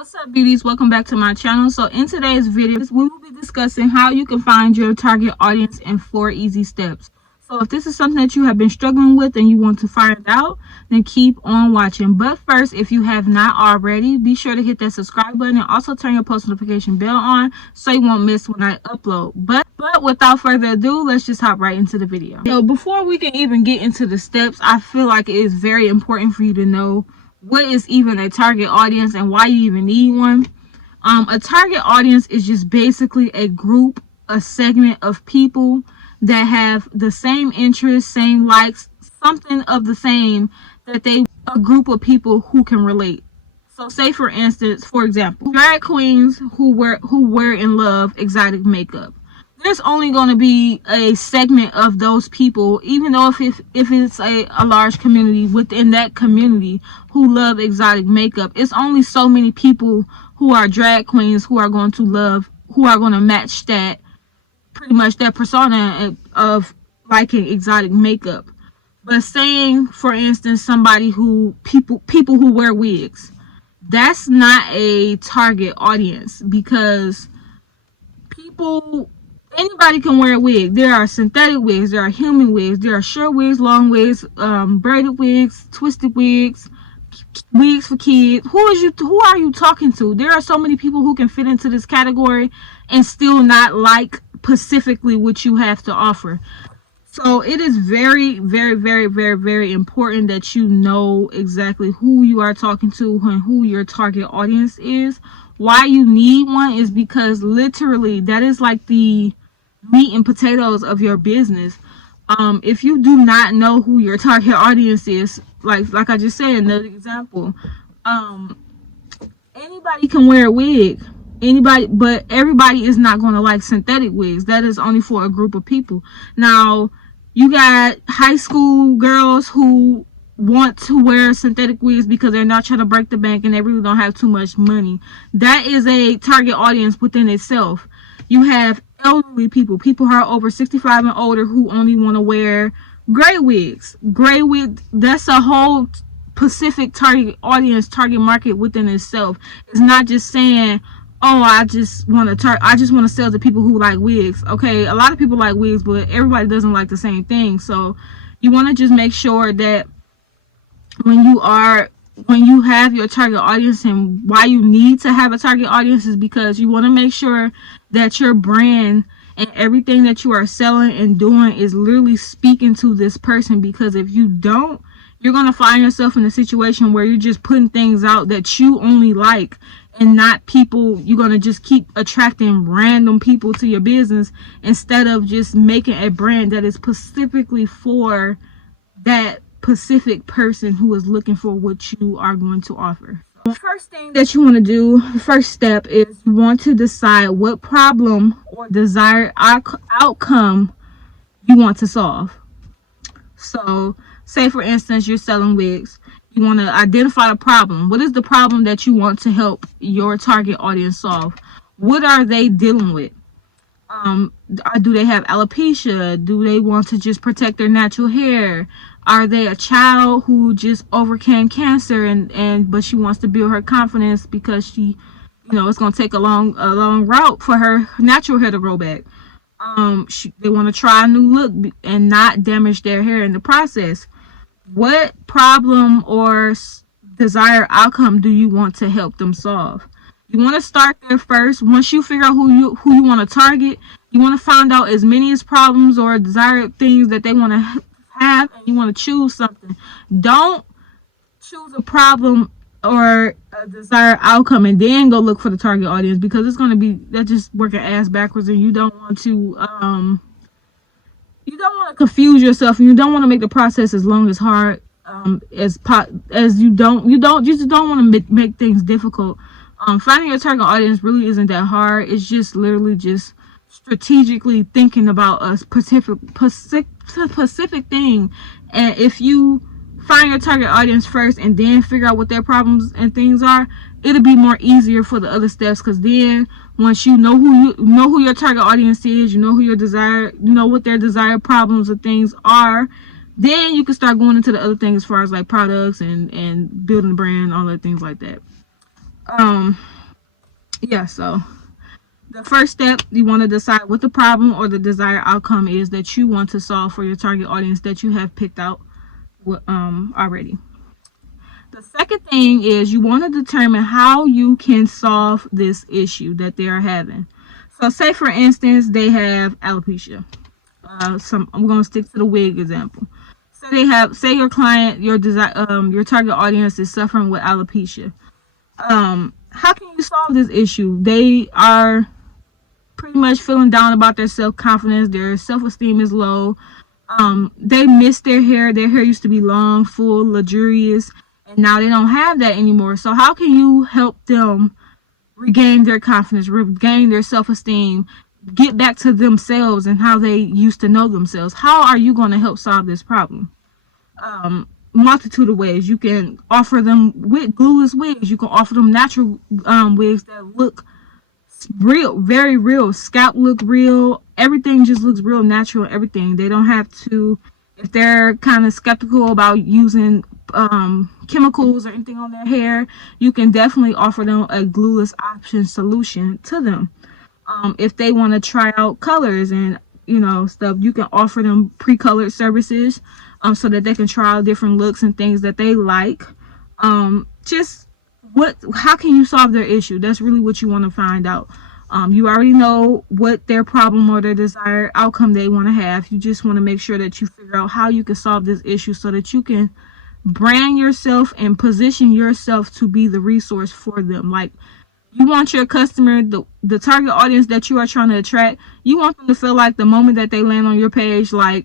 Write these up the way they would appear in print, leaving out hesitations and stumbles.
What's up, beauties? Welcome back to my channel. So in today's video, we will be discussing how you can find your target audience in 4 easy steps. So if this is something that you have been struggling with and you want to find out, then keep on watching. But first, if you have not already, be sure to hit that subscribe button and also turn your post notification bell on so you won't miss when I upload. But without further ado, let's just hop right into the video. So before we can even get into the steps, I feel like it is very important for you to know what is even a target audience and why you even need one. A target audience is just basically a group, a segment of people that have the same interests, same likes, something of the same, that a group of people who can relate. So say for instance, for example, drag queens who wear and love exotic makeup. There's only going to be a segment of those people, even though if it's a large community within that community who love exotic makeup, it's only so many people who are drag queens who are going to match that, pretty much that persona of liking exotic makeup. But saying, for instance, somebody people who wear wigs, that's not a target audience, because anybody can wear a wig. There are synthetic wigs, there are human wigs, there are short wigs, long wigs, braided wigs, twisted wigs, wigs for kids. Who are you talking to? There are so many people who can fit into this category and still not like specifically what you have to offer. So it is very, very, very, very, very important that you know exactly who you are talking to and who your target audience is. Why you need one is because literally that is like the meat and potatoes of your business. If you do not know who your target audience is, like I just said in the example, anybody can wear a wig, but everybody is not going to like synthetic wigs. That is only for a group of people. Now you got high school girls who want to wear synthetic wigs because they're not trying to break the bank and they really don't have too much money. That is a target audience within itself. You have elderly people who are over 65 and older who only want to wear gray wigs. Gray wig, that's a whole specific target audience, target market within itself. It's not just saying, oh, I just want to sell to people who like wigs. Okay, a lot of people like wigs, but everybody doesn't like the same thing. So you want to just make sure that when you have your target audience, and why you need to have a target audience is because you want to make sure that your brand and everything that you are selling and doing is literally speaking to this person. Because if you don't, you're going to find yourself in a situation where you're just putting things out that you only like and not people. You're going to just keep attracting random people to your business instead of just making a brand that is specifically for that specific person who is looking for what you are going to offer. The first thing that you want to do, the first step, is you want to decide what problem or desired outcome you want to solve. So say for instance you're selling wigs. You want to identify a problem. What is the problem that you want to help your target audience solve? What are they dealing with? Do they have alopecia? Do they want to just protect their natural hair? Are they a child who just overcame cancer but she wants to build her confidence because she, it's going to take a long route for her natural hair to grow back. They want to try a new look and not damage their hair in the process. What problem or desired outcome do you want to help them solve? You want to start there first. Once you figure out who you want to target, you want to find out as many as problems or desired things that they want to have, and you want to choose something. Don't choose a problem or a desired outcome and then go look for the target audience, because it's going to be that just working ass backwards, and you don't want to confuse yourself, and you don't want to make the process as long as hard as you just don't want to make things difficult. Finding your target audience really isn't that hard. It's just literally just strategically thinking about a specific thing. And if you find your target audience first and then figure out what their problems and things are, it'll be more easier for the other steps. Because then once you know who your target audience is, you know what their desired problems and things are, then you can start going into the other things as far as like products and building a brand, all that things like that. Um, yeah, so the first step, you want to decide what the problem or the desired outcome is that you want to solve for your target audience that you have picked out already. The second thing is you want to determine how you can solve this issue that they are having. So say for instance they have alopecia. I'm going to stick to the wig example. Say your client, your target audience is suffering with alopecia. How can you solve this issue? They are pretty much feeling down about their self-confidence. Their self-esteem is low. They miss their hair. Their hair used to be long, full, luxurious, and now they don't have that anymore. So how can you help them regain their confidence, regain their self-esteem, get back to themselves and how they used to know themselves? How are you going to help solve this problem? Multitude of ways. You can offer them with glueless wigs. You can offer them natural wigs that look real, very real. Scalp look real. Everything just looks real natural. Everything. They don't have to, if they're kind of skeptical about using chemicals or anything on their hair, you can definitely offer them a glueless option solution to them. If they want to try out colors and stuff, you can offer them pre-colored services so that they can try out different looks and things that they like. How can you solve their issue? That's really what you want to find out. You already know what their problem or their desired outcome they want to have. You just want to make sure that you figure out how you can solve this issue so that you can brand yourself and position yourself to be the resource for them. Like, you want your customer, the target audience that you are trying to attract, you want them to feel like the moment that they land on your page, like,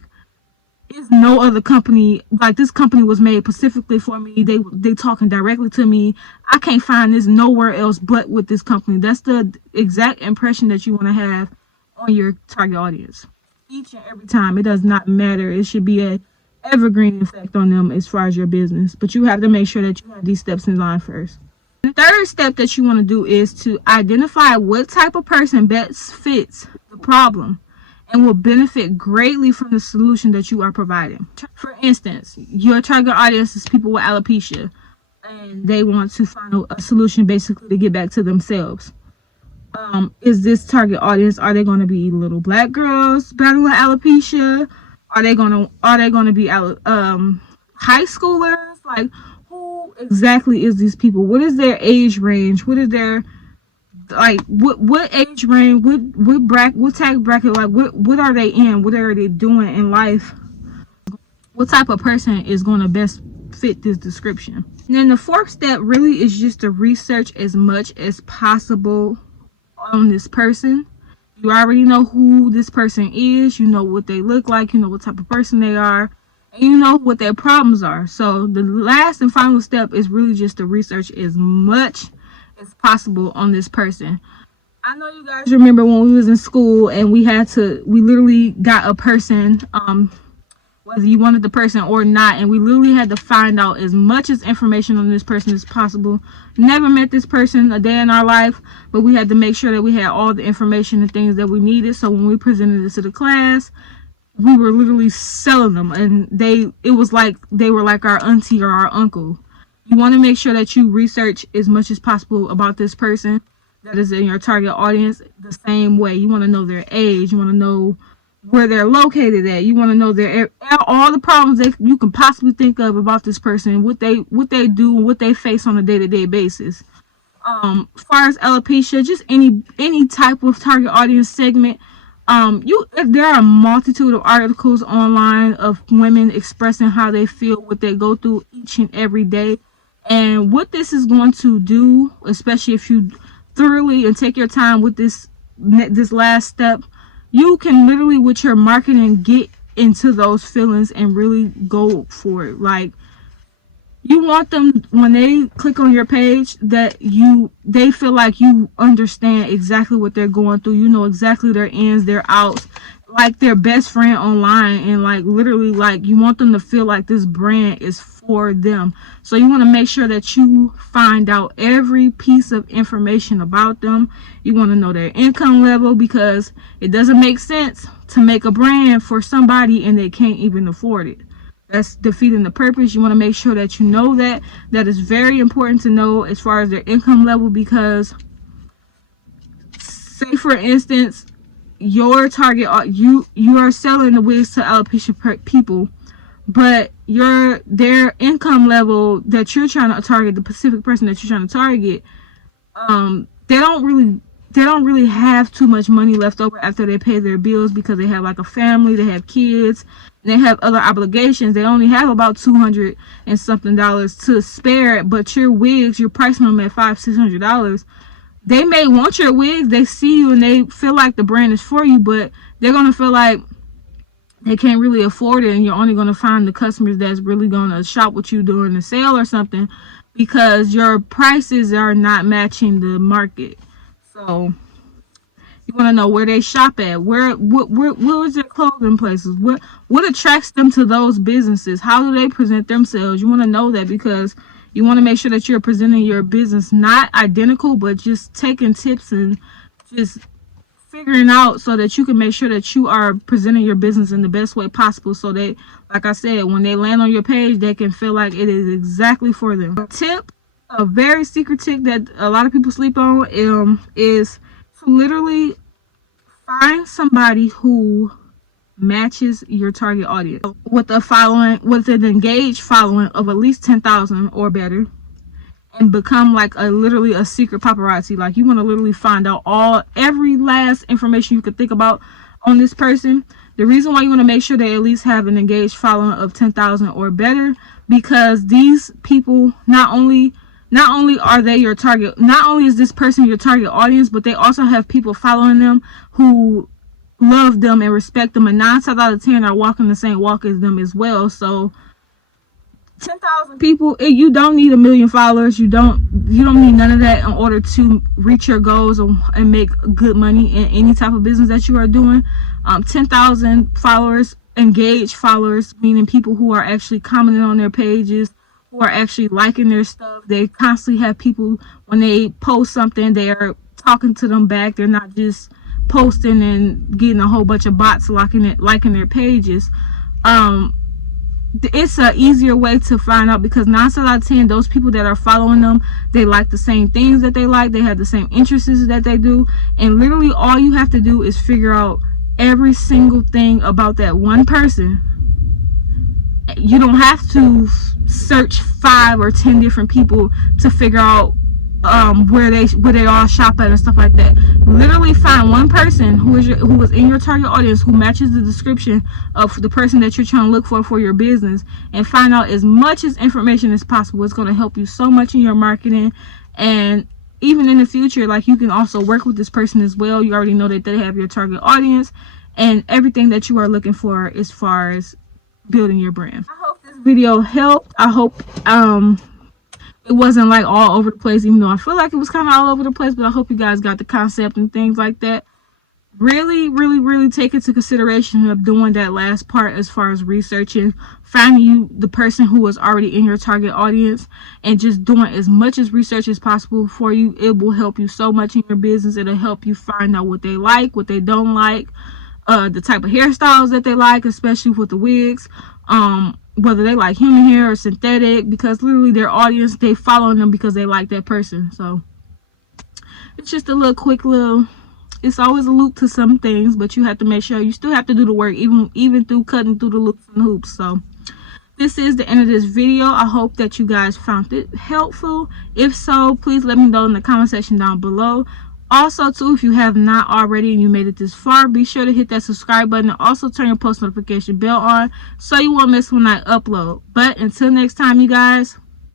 is no other company, like this company was made specifically for me. They talking directly to me. I can't find this nowhere else but with this company. That's the exact impression that you want to have on your target audience. Each and every time. It does not matter. It should be a evergreen effect on them as far as your business. But you have to make sure that you have these steps in line first. The third step that you want to do is to identify what type of person best fits the problem and will benefit greatly from the solution that you are providing. For instance, your target audience is people with alopecia and they want to find a solution basically to get back to themselves. Is this target audience, are they going to be little black girls battling alopecia? Are they going to be high schoolers? Like, who exactly is these people? What is their age range? What is their what age range, what tax bracket, like what are they in, what are they doing in life? What type of person is going to best fit this description? And then the fourth step really is just to research as much as possible on this person. You already know who this person is, you know what they look like, you know what type of person they are, and you know what their problems are. So the last and final step is really just to research as much as possible on this person. I know you guys remember when we was in school and we literally got a person, whether you wanted the person or not, and we literally had to find out as much as information on this person as possible. Never met this person a day in our life, but we had to make sure that we had all the information and things that we needed. So when we presented it to the class, we were literally selling them, and it was like they were like our auntie or our uncle. You want to make sure that you research as much as possible about this person that is in your target audience the same way. You want to know their age. You want to know where they're located at. You want to know all the problems that you can possibly think of about this person, what they do, what they face on a day-to-day basis. As far as alopecia, just any type of target audience segment. There are a multitude of articles online of women expressing how they feel, what they go through each and every day. And what this is going to do, especially if you thoroughly and take your time with this last step, you can literally with your marketing get into those feelings and really go for it. Like, you want them, when they click on your page, that they feel like you understand exactly what they're going through. You know exactly their ins, their outs, like their best friend online, and like literally, like, you want them to feel like this brand is for them. So you want to make sure that you find out every piece of information about them. You want to know their income level, because it doesn't make sense to make a brand for somebody and they can't even afford it. that's defeating the purpose. You want to make sure that you know that. That is very important to know as far as their income level, because say for instance, your target, you are selling the wigs to alopecia people, but their income level that you're trying to target, the specific person that you're trying to target, they don't really have too much money left over after they pay their bills, because they have like a family, they have kids, and they have other obligations. They only have about $200 and something to spare. But your wigs, you're pricing them at $500-$600. They may want your wigs, they see you and they feel like the brand is for you, but they're gonna feel like they can't really afford it, and you're only gonna find the customers that's really gonna shop with you during the sale or something, because your prices are not matching the market. So you want to know where they shop at, where is their clothing places, what attracts them to those businesses, how do they present themselves. You want to know that, because you want to make sure that you're presenting your business not identical, but just taking tips and just figuring out so that you can make sure that you are presenting your business in the best way possible, so they, like I said, when they land on your page, they can feel like it is exactly for them. A very secret tip that a lot of people sleep on is to literally find somebody who matches your target audience with an engaged following of at least 10,000 or better, and become like literally a secret paparazzi. Like, you want to literally find out every last information you could think about on this person. The reason why you want to make sure they at least have an engaged following of 10,000 or better, because these people not only are they your target, not only is this person your target audience, but they also have people following them who love them and respect them, and 9 times out of 10 are walking the same walk as them as well. So 10,000 people, you don't need 1 million followers. You don't need none of that in order to reach your goals and make good money in any type of business that you are doing. 10,000 followers, engaged followers, meaning people who are actually commenting on their pages, who are actually liking their stuff. They constantly have people, when they post something, they are talking to them back. They're not just posting and getting a whole bunch of bots liking their pages. It's an easier way to find out, because 9 times out of 10, those people that are following them, they like the same things that they like, they have the same interests that they do, and literally all you have to do is figure out every single thing about that one person. You don't have to search 5 or 10 different people to figure out where they all shop at and stuff like that. Literally find one person who is in your target audience, who matches the description of the person that you're trying to look for your business, and find out as much information as possible. It's going to help you so much in your marketing, and even in the future, like, you can also work with this person as well. You already know that they have your target audience and everything that you are looking for as far as building your brand. I hope this video helped. I hope it wasn't like all over the place, even though I feel like it was kind of all over the place, but I hope you guys got the concept and things like that. Really, really, really take into consideration of doing that last part as far as researching, finding the person who is already in your target audience, and just doing as much as research as possible for you. It will help you so much in your business. It'll help you find out what they like, what they don't like, the type of hairstyles that they like, especially with the wigs, whether they like human hair or synthetic, because literally their audience, they following them because they like that person. So it's just a it's always a loop to some things, but you have to make sure you still have to do the work, even through cutting through the loops and hoops. So this is the end of this video. I hope that you guys found it helpful. If so, please let me know in the comment section down below. Also, too, if you have not already and you made it this far, be sure to hit that subscribe button, and also turn your post notification bell on so you won't miss when I upload. But until next time, you guys,